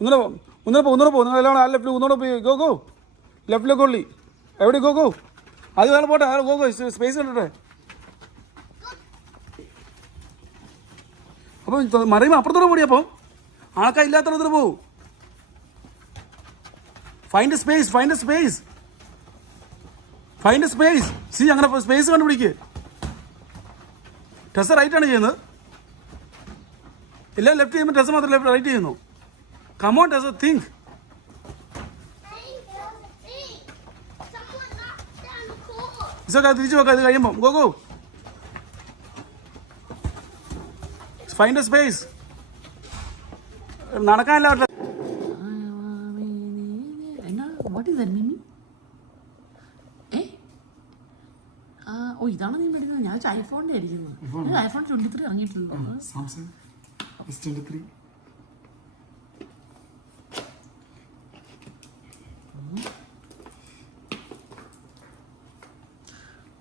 ഒന്നുകൂടെ പോ നിങ്ങൾ എല്ലാം ആ ലെഫ്റ്റിൽ ഒന്നുകൂടെ പോയി ഗോ ലെഫ്റ്റിലേക്ക് ഉള്ളി എവിടെ ഗോ അത് വേറെ പോട്ടെ ഗോ സ്പേസ് കണ്ടിട്ടെ. അപ്പം മറിയുമ്പോൾ അപ്പുറത്തോടെ പോടി. അപ്പം ആൾക്കാർ ഇല്ലാത്തടത്തോടെ പോവും. ഫൈൻഡ് സ്പേസ് സി അങ്ങനെ സ്പേസ് കണ്ടുപിടിക്കുക. ടെസ് റൈറ്റാണ് ചെയ്യുന്നത്. എല്ലാം ലെഫ്റ്റ് ചെയ്യുമ്പോൾ ടെസ് മാത്രം റൈറ്റ് ചെയ്യുന്നു. കമോൺ ടെസ് തിങ്ക്. ഇതൊക്കെ തിരിച്ചു വെക്കാം. ഇത് കഴിയുമ്പം ഗോ ഫൈൻഡ് സ്പേസ്. നടക്കാനല്ല. ഓ ഇതാണ് നീ മേടിക്കുന്നത്. ഞാൻ ഐഫോണിന്റെ ആയിരിക്കുന്നു. ഐഫോൺ 23 ഇറങ്ങിയിട്ടുള്ളൂ.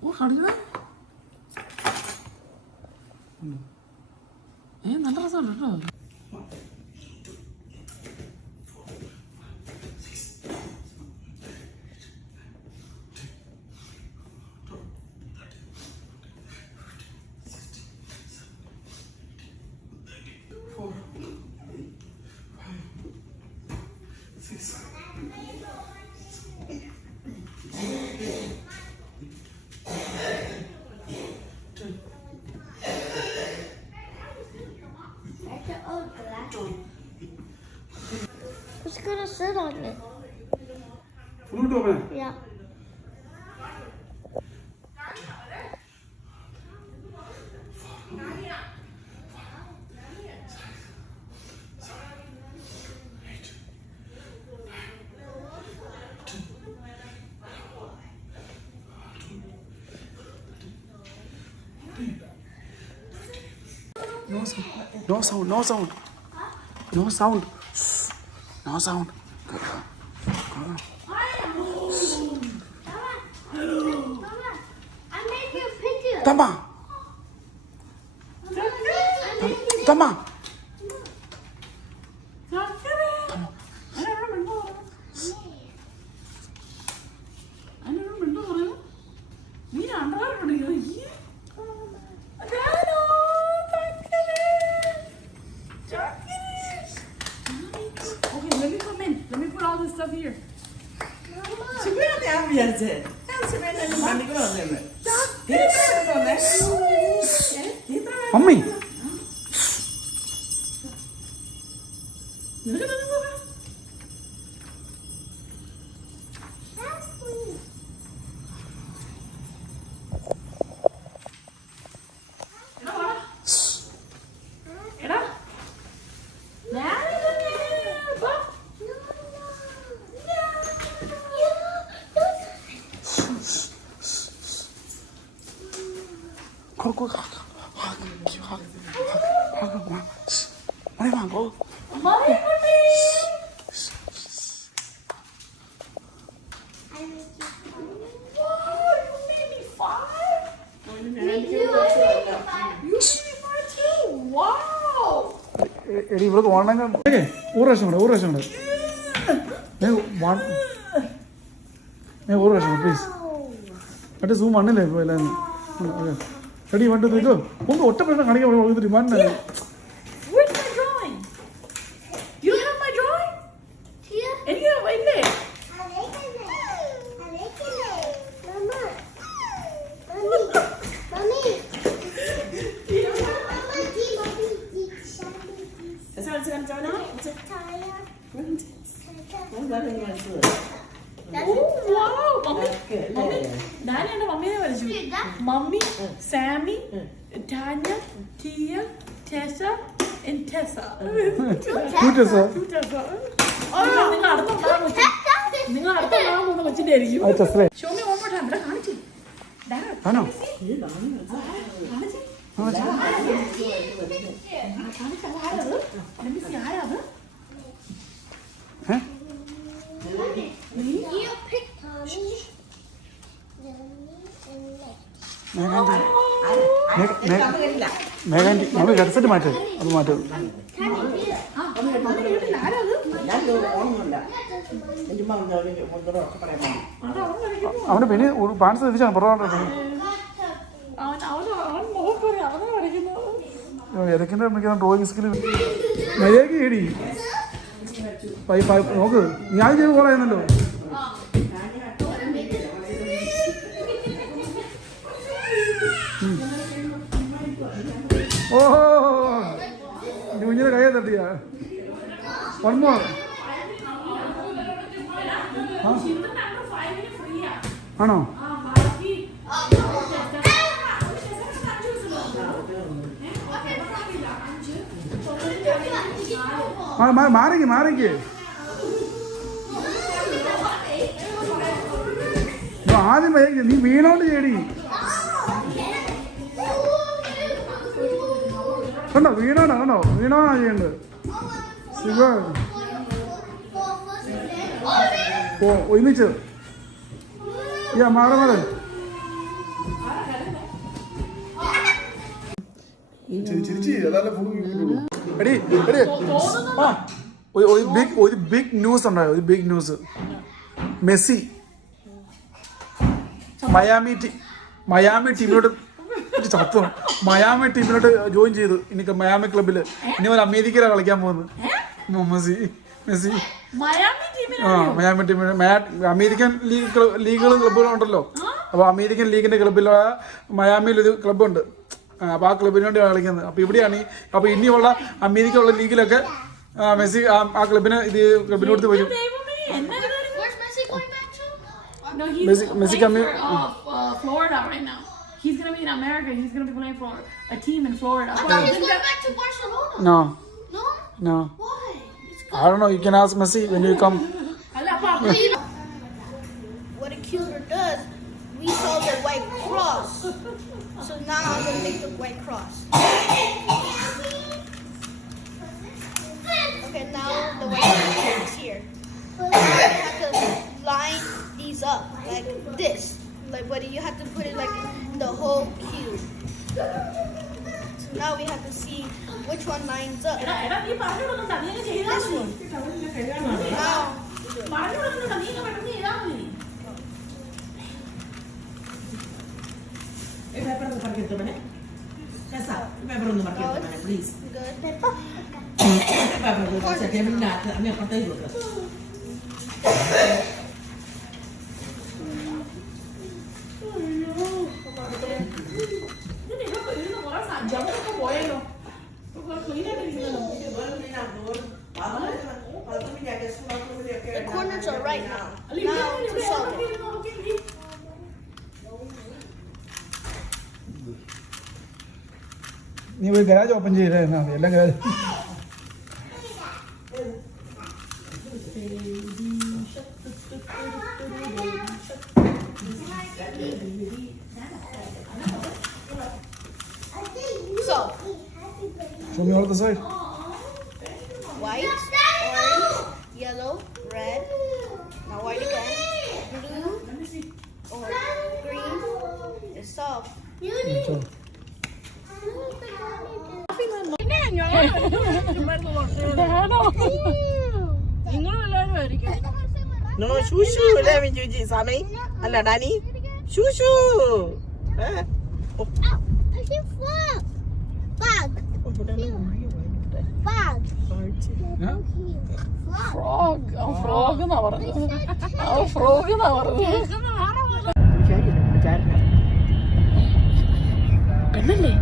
ഓ കടിക നല്ല രസമുണ്ട് കേട്ടോ. Who's gonna sit on it? Yeah. No sound. I made you a picture. Tama. Let me put all this stuff here. Mummy. Go. എടി ഇവിടെ ഓൺലൈൻ ഒരു പ്രാവശ്യം കൂടെ ഒരു പ്രാവശ്യം പ്ലീസ്. മറ്റേ സൂം മണ്ണില്ലേ ഇപ്പോൾ എല്ലാവരും. എടി വേണ്ടത് ഇത് ഒന്ന് ഒറ്റ പ്രശ്നം കാണിക്കാൻ മണ്ണ്. Where's my drawing? You don't have my drawing? Here. And you have it there. I like it. Mama. Mommy. Wow, mommy. Daddy and mommy ne valichu. Mommy, Sammy, Tanya, Tia, Tessa, and Tessa. Two Tessa. Oh, നിങ്ങൾ അടുത്ത നാമൊന്ന് വെച്ചിട്ട് ആയിരിക്കും. Show me one more time. ഇവിടെ കാണിച്ചു. ആണോ? മേഘാൻറ്റി നമ്മൾ headset മാറ്റും. അത് മാറ്റും. ഓണമൊന്നുമില്ല ചുമ്മാ ഒക്കെ പറയാൻ മതി. അത് അവൻ കളിക്കുന്നു. അവന് പിന്നെ പാൻസ് തിരിച്ചാണ് പുറകോട്ട് അവൻ മുഖം പറയും അവനെ കളിക്കുന്നു. ഏതൊക്കെ മിക്കതും ഡ്രോയിങ് സ്കിൽ മര്യാദക്ക് കേടി നോക്ക് ഞാൻ ചെയ്ത് പോളായിരുന്നല്ലോ. ഓഹോ കുഞ്ഞിനെ കയ്യെ തട്ടിയാ വൺമോ ആണോ? മാറിക്ക് ആദ്യം നീ വീണോണ്ട് ചേടി കണ്ടോ വീണോണോ കണ്ടോ വീണോണോ ചെയ്യണ്ടത്. ഓ ഒരുമിച്ച് മാറി ഒരു ബിഗ് ന്യൂസ് ഉണ്ടായോ? ഒരു ബിഗ് ന്യൂസ്. മെസ്സി മയാമി ടീമിലോട്ട് ജോയിൻ ചെയ്തു. ഇനി മയാമി ക്ലബില് ഇനി ഒരു അമേരിക്കയിലാണ് കളിക്കാൻ പോകുന്നത്. മെസ്സി മയാമി ടീമിൽ അമേരിക്കൻ ലീഗുകളും ക്ലബ്ബുകളും ഉണ്ടല്ലോ. അപ്പോൾ അമേരിക്കൻ ലീഗിന്റെ ക്ലബിൽ മയാമിയിൽ ഒരു ക്ലബ്ബുണ്ട്. അപ്പോൾ ആ ക്ലബിന് വേണ്ടിയാണ് കളിക്കുന്നത്. അപ്പോൾ ഇവിടെയാണ് അപ്പോൾ ഇനിയുള്ള അമേരിക്കയുള്ള ലീഗിലൊക്കെ മെസ്സി ആ ക്ലബിനോട് വരും. Messi coming Florida right now. He's going to be in America. He's going to be playing for a team in Florida. I thought he's going back to Barcelona. No. Why? I don't know. You can ask Messi when you come. What a cuter does, we saw the white cross. So now I'm going to make the white cross. Okay, now the white cross is here. You have to line these up like this. But you have to put it like in the whole cube. So now we have to see which one lines up. This one. Now. Please. The corners are right now. Now to solve it. നീ പോയി garage open ചെയ്താൽ മതി. എല്ലാം garage So, show me all the side. white, orange, yellow, red. Now white again. Blue, orange, green. It's soft. No, shushu. Let me do Sammy. Alla Dani. Shushu. I see frog. Bug. Bug. Frog. Frog എന്നാ പറഞ്ഞത്. Frog എന്നാ പറഞ്ഞത്. പെണ്ണല്ലേ?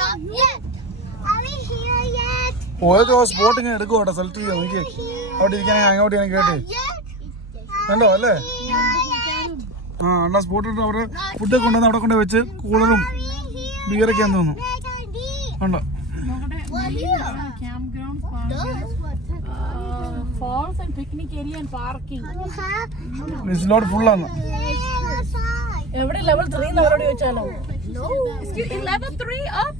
stop yet. Are we here yet? ഓരോ spotting എടുക്കും കേട്ടോ, select ചെയ്യാം. നോക്കി അവിടെ ഇരിക്കാനെ അങ്ങോട്ട് ഞാൻ കേട്ടെ കണ്ടോ അല്ലേ? ആ അണ്ണാ സ്പോട്ട് ഇട്ട് അവിടെ ഫുഡൊക്കെ കൊണ്ടുവന്ന് അവിടെ കൊണ്ട് വെച്ച് കൂളറും ബിയറൊക്കെ ആണെന്ന് തോന്നുന്നു. കണ്ടോ falls and picnic area and parking. This lot full ആണ്. എവിടെ ലെവൽ 3 അവരോട് ചോദിച്ചാലോ? Excuse level 3 up.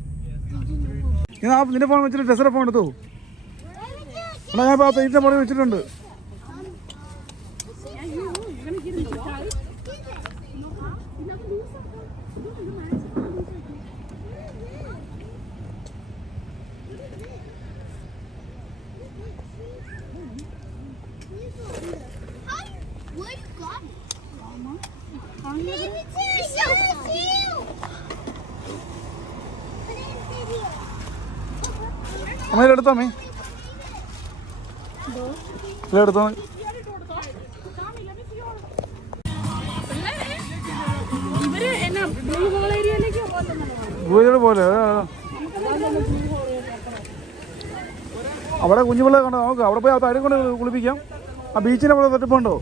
നിന്റെ ഫോൺ വെച്ചിട്ട് ടെസറെ ഫോൺ എടുത്തു. എടാ ഞാൻ ഇപ്പോൾ ഇതിന്റെ ഫോൺ വെച്ചിട്ടുണ്ട്. അമ്മ എടുത്തോ അമ്മേ, എടുത്തോ. പോലെ അവിടെ കുഞ്ഞു പിള്ളേർ കണ്ടോ നോക്ക്, അവിടെ പോയി ആ തടി കൊണ്ട് കുളിപ്പിക്കാം. ആ ബീച്ചിനെ പോലെ തട്ടിപ്പുണ്ടോ?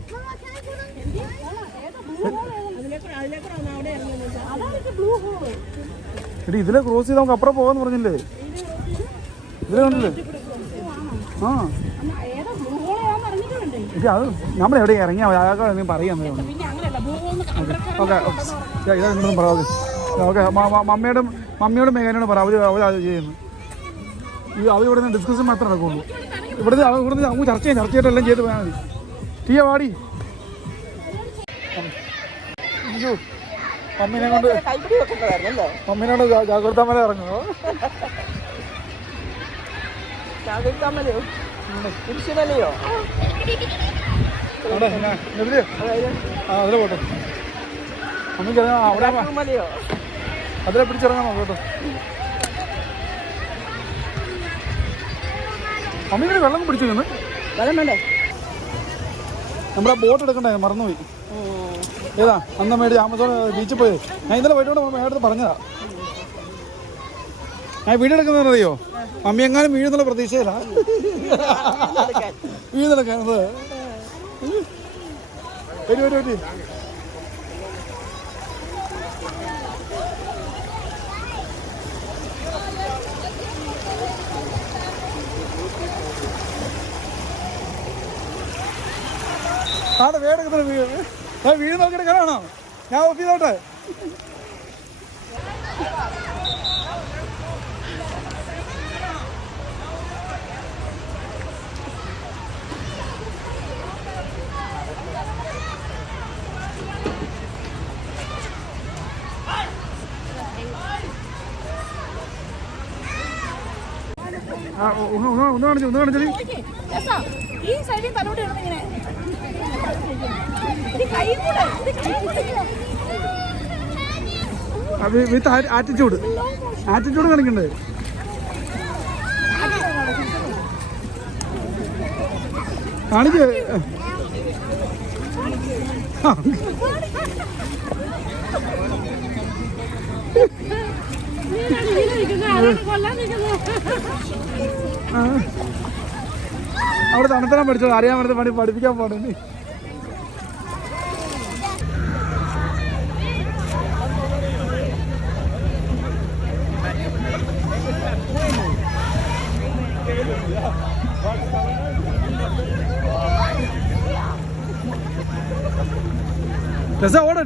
എടി ഇതിലെ ക്രോസ് ചെയ്ത് നമുക്ക് അപ്പുറം പോകാന്ന് പറഞ്ഞില്ലേ? ഇതിലെ കണ്ടില്ലേ? ആ അത് നമ്മൾ എവിടെ ഇറങ്ങിയാ അയാൾക്ക് പറയാൻ ഓക്കെ ഇതൊന്നും പറയാതെ. ഓക്കെ മമ്മിയോടും മേഘാനോടും പറ, അവരത് ചെയ്യുന്നു. അവർ ഇവിടെ നിന്ന് ഡിസ്കഷൻ മാത്രമേ നടക്കുള്ളൂ. ഇവിടുന്ന് നമുക്ക് ചർച്ച ചെയ്തിട്ടെല്ലാം ചെയ്ത് പോയാൽ മതി. ടീയ വാടി മമ്മീനെ കൊണ്ട് മമ്മീനോട് ജാഗ്രതാമല ഇറങ്ങുമോ? കുരിശുമലയോ? അതിലെ പോട്ടെ മമ്മിക്ക് അവിടെ അതിലെ പിടിച്ചിറങ്ങാമോ കേട്ടോ? മമ്മീനെ വെള്ളം പിടിച്ചു നിന്ന് വെള്ളം വേണ്ടേ? നമ്മുടെ ബോട്ട് എടുക്കണ്ടേ, മറന്നുപോയി. ഏതാ അന്ന് മേടിച്ച് ആമസോൺ ബീച്ചിൽ പോയി. ഞാൻ ഇന്നലെ പോയിട്ടോണ്ട് മേടത്ത് പറഞ്ഞതാ. ഞാൻ വീഡിയോ എടുക്കുന്നതെന്ന് അറിയോ? മമ്മി എങ്ങാനും വീഴുന്നുള്ള പ്രതീക്ഷയില്ല. വീഴുന്നെടുക്കാനത് വരും. ആടെ വേടെടുക്കുന്ന വീട് നോക്കിയെടുക്കാനാണോ? ഞാൻ ഓഫ് ചെയ്തോട്ടെ. ഒന്ന് കാണിച്ചത് ഈ സൈഡിൽ തലോട്ട് ഇങ്ങനെ വിത്ത് ആറ്റിറ്റ്യൂഡ് കാണിക്കണ്ടേ? കാണിക്ക്. അവിടെ തണുത്തരം പഠിച്ചോ, അറിയാൻ വേണ്ടി പണി പഠിപ്പിക്കാൻ പോണേ. ഓട്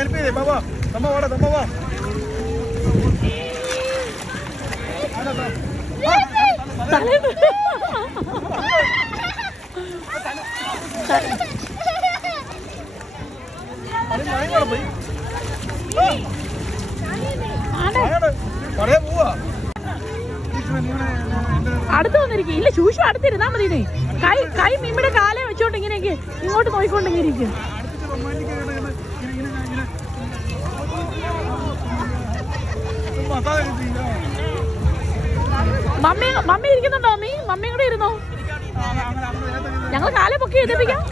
ഹെൽപ്പ് ചെയ്തേ ബാബാ. തമ്മ വാ. അടുത്ത് വന്നിരിക്കും. ഇല്ല ശൂഷു അടുത്തിരുന്നാ മതി. കൈ മിമ്മിയുടെ കാലേ വെച്ചോണ്ട് ഇങ്ങനെയൊക്കെ ഇങ്ങോട്ട് നോക്കിക്കൊണ്ടിങ്ങനെ ഇരിക്കും. മമ്മി ഇരിക്കുന്നുണ്ടോ? മമ്മി കൂടെ ഇരുന്നോ? ഞങ്ങൾ കാലേ പൊക്കി എഴുതിപ്പിക്കാം.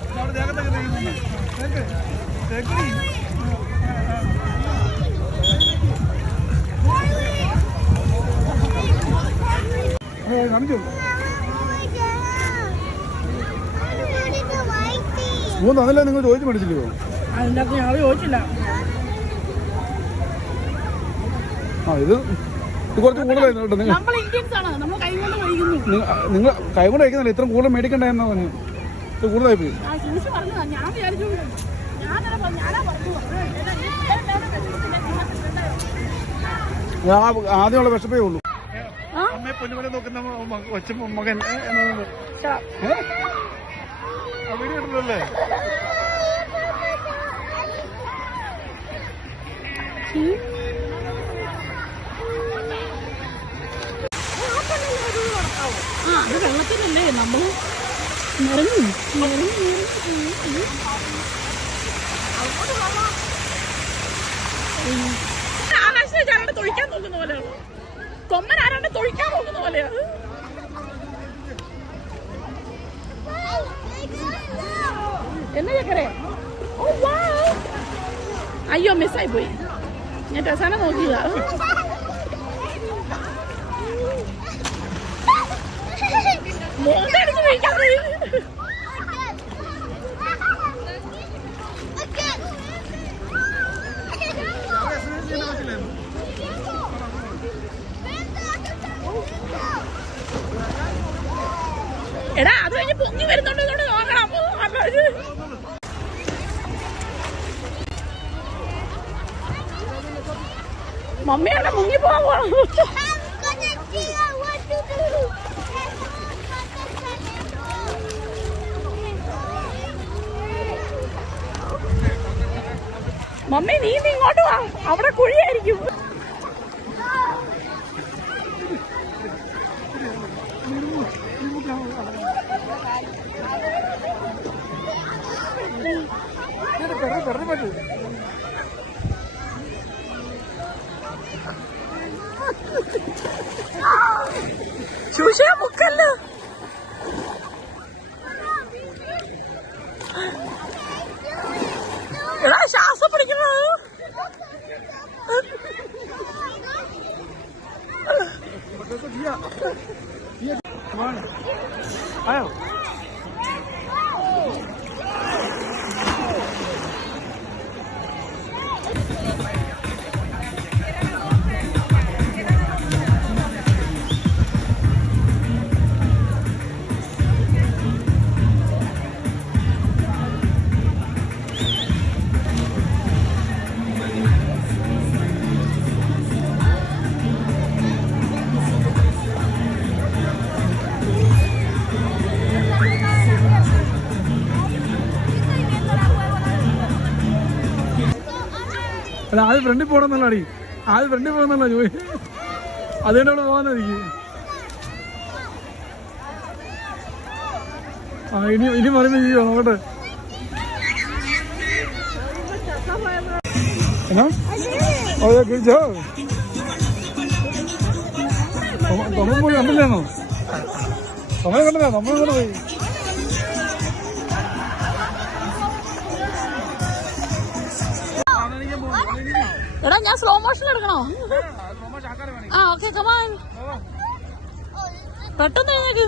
അതല്ല നിങ്ങൾ ചോദിച്ചു മേടിച്ചില്ലയോ? അതിൻ്റെ അകത്ത് ഞങ്ങൾ ചോദിച്ചില്ല. ഇത് കുറച്ച് കൂടുതലായിരുന്നു കേട്ടോ. നമ്മൾ ഇന്ത്യൻസ് ആണ്, നമ്മൾ കൈ കൊണ്ട് കഴിക്കുന്നു. നിങ്ങൾ കൈ കൊണ്ട് കഴിക്കുന്നില്ല, ഇത്ര കൂടുതൽ മേടിക്കണ്ടെന്നാ പറഞ്ഞു. ഇത് കൂടുതലായി പോയി. ഞാൻ വിചാരിച്ചു ആദ്യമുള്ള വിഷപ്പേ ഉള്ളൂ. അമ്മയെ പൊന്നുപോലെ നോക്കുന്ന മകൻ വീഡിയോ ഇട്ടല്ലേ? അത് വെള്ളത്തിനല്ലേ നമ്മൾ ആകാശത്തേക്ക് ആരാണ്ട് തൊഴിക്കാൻ നോക്കുന്ന പോലെയാണ്. കൊമ്മൻ ആരാണ്ട് തൊഴിക്കാൻ നോക്കുന്ന പോലെയാണ്. എന്നാ ചക്കരേ? അയ്യോ മിസ്സായി പോയി. ഞാൻ രസാന നോക്കിയതാ. മോന്തടിച്ച് കഴിക്കാൻ പോയി. എടാ അത് കഴിഞ്ഞ് പൊങ്ങി വരുന്നുണ്ടോ നോക്കണം. മമ്മിയുടെ മുങ്ങി പോവാ. മമ്മി നീ ഇങ്ങോട്ട് വാ, അവിടെ കുഴിയായിരിക്കും. ചൂഷ മുക്കല്ല. എടാ ശ്വാസം പിടിക്കുന്നത്. അല്ല ആദ്യം ഫ്രണ്ടിൽ പോകണമെന്നല്ല അടി, ആദ്യം ഫ്രണ്ടിൽ പോകണമെന്നല്ല ജോലി. അതുകൊണ്ട് അവിടെ പോകാനായിരിക്കും. ഇനി പറയുമ്പോ ചെയ്യോ നോക്കട്ടെ. എന്നാ ഓ കുറിച്ചോ നമ്മൾ പോയി കണ്ടില്ലാന്നോ? നമ്മളെ കണ്ടില്ല, നമ്മളിവിടെ പോയി. എടാ ഞാൻ സ്ലോ മോഷൻ എടുക്കണോ? ആ ഓക്കെ കമാൻ പെട്ടെന്ന് എഴുന്നേക്ക്.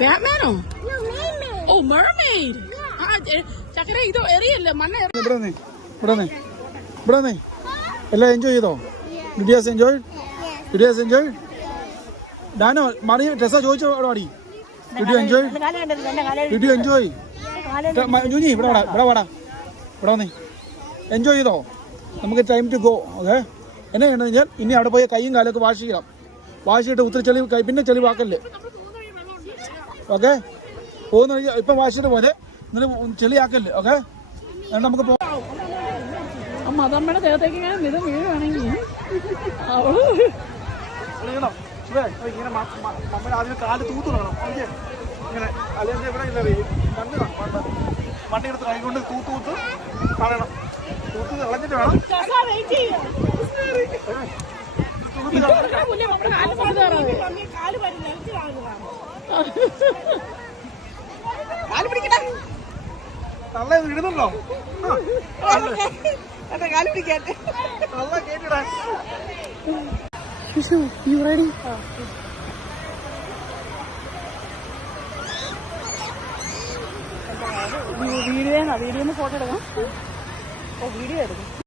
ബാറ്റ്മാനോ? ഓ മെർമെയ്ഡ്. ചക്കര ഇത് എറിയല്ലേ മണ്ണ. ഇവിടെ എല്ലാം എൻജോയ് ചെയ്തോ? Did you guys enjoy? Did you guys enjoy? ഡാനോ മണി ഡ്രസ്സാ ചോദിച്ചോ? പാടി Did you enjoy? Did you enjoy? ജൂനി ഇവിടെ വാടാ വന്നേ. എൻജോയ് ചെയ്തോ? നമുക്ക് ടൈം ടു ഗോ. ഓക്കെ, എന്നാ ചെയ്യണമെന്ന് കഴിഞ്ഞാൽ ഇനി അവിടെ പോയി കൈയും കാലൊക്കെ വാഷ് ചെയ്യണം. വാഷ് ചെയ്തിട്ട് ഒത്തിരി ചെളി പിന്നെ ചെളിവാക്കല്ലേ. ഓക്കെ, പോകുന്ന ഇപ്പം വാഷ് ചെയ്തിട്ട് പോലെ എന്നിട്ട് ചെളിയാക്കല്ലേ. ഓക്കെ, എന്നിട്ട് നമുക്ക് പോകാം. മതമ്മയുടെ ദേഹത്തേക്ക് ഇങ്ങനെ ഇത് വീഴുവാണെങ്കിൽ ഇങ്ങനെ നമ്മൾ ആദ്യം കാല് തൂത്ത് വേണം. ഇങ്ങനെ അല്ലെങ്കിൽ ഇവിടെ മണ്ണെടുത്ത് കൈകൊണ്ട് തൂത്ത് കളയണം. തൂത്ത് കളഞ്ഞിട്ട് വേണം. നല്ല ഇടുന്നുണ്ടോ? കാല് പിടിക്കാട്ടെ. നല്ല കേട്ടിടാ. You ready? വീഡിയോ ഫോട്ടോ എടുക്കാം. വീഡിയോ എടുക്കും.